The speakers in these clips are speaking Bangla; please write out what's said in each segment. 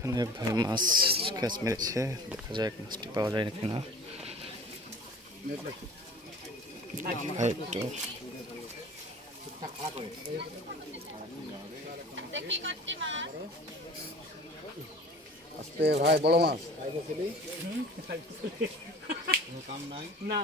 এখানে এক ভাই মাছ ক্যাচ মেরেছে, দেখা যায় মাছটি পাওয়া যায় নাকি না। ভাই একটু আস্তে ভাই, বড় মাছ না।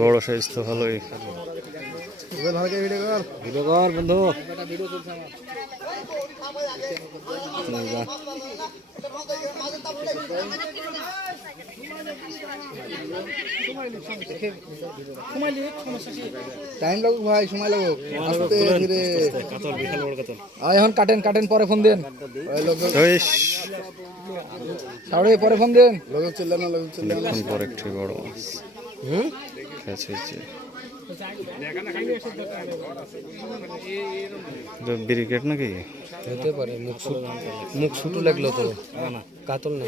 বড় সাইজ তো ভালোই। ভিডিও কর বন্ধু। টাইম লাগুক ভাই, সময় লাগুক, আস্তে ধীরে। এখন কাটেন কাটেন, পরে ফোন দেন। পরে ফোন দেন। লোক চললেন না, লোক চললেন না। পর একটি বড় মাছ ক্যাচ হয়েছে। ব্রিগেড নাকি হতে পারে। মুখ ছুটু লাগলো তো, কাতল না,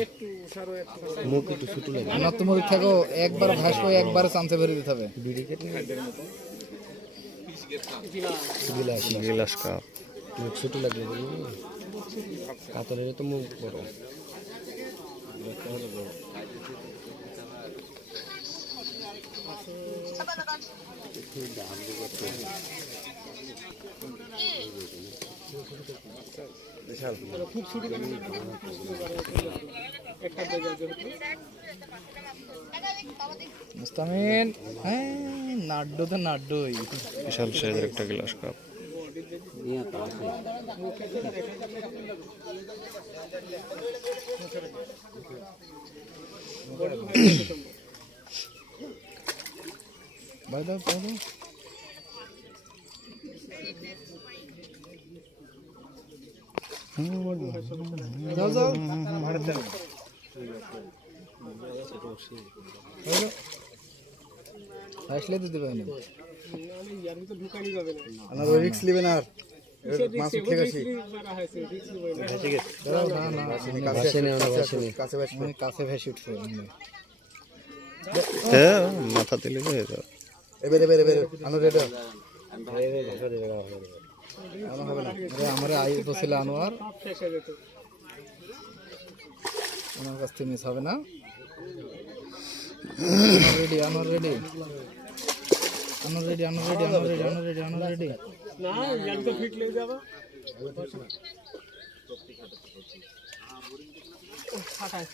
মুখ একটু ছুটু লাগলো। আমার তো মুখ থাকো, একবার ভাসবো, একবার চামচে ভরে দিতে হবে। গিলাস কাপ। মুখ ছুটু লাগলো, কাতলের তো মুখ বড়। মুস্তামিন, হ্যাঁ নাড্ডু তো নাড্ডুই। বিশাল সাইজের একটা গিলাস কাপ। ভাই দাও, দাও, দাও। যাও যাও, আসলে দিতে পারেন। রিক্স নেবেন আর মাছ উঠে গেছি। কাছে ভেসে উঠছে। মাথা দিলে হয়ে যাবে। এবার এবার এবার আনো রেডা। হবে না, আমার আই বসেছিল আনোয়ার, আমার কাছ থেকে মিস হবে না। Ready, Anwar ready, Anwar ready, Anwar ready, Anwar ready, Anwar ready, Anwar ready. না ইয়ার তো ফিট লে যাবে। ফাটাই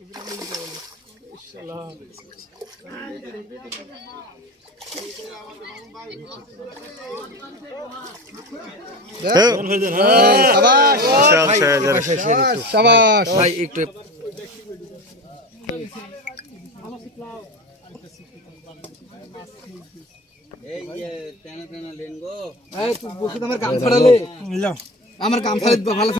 এগুলো নিয়ে যাবে ইনশাআল্লাহ। শাবাশ ভাই, একটু আমার গামছা ভালো।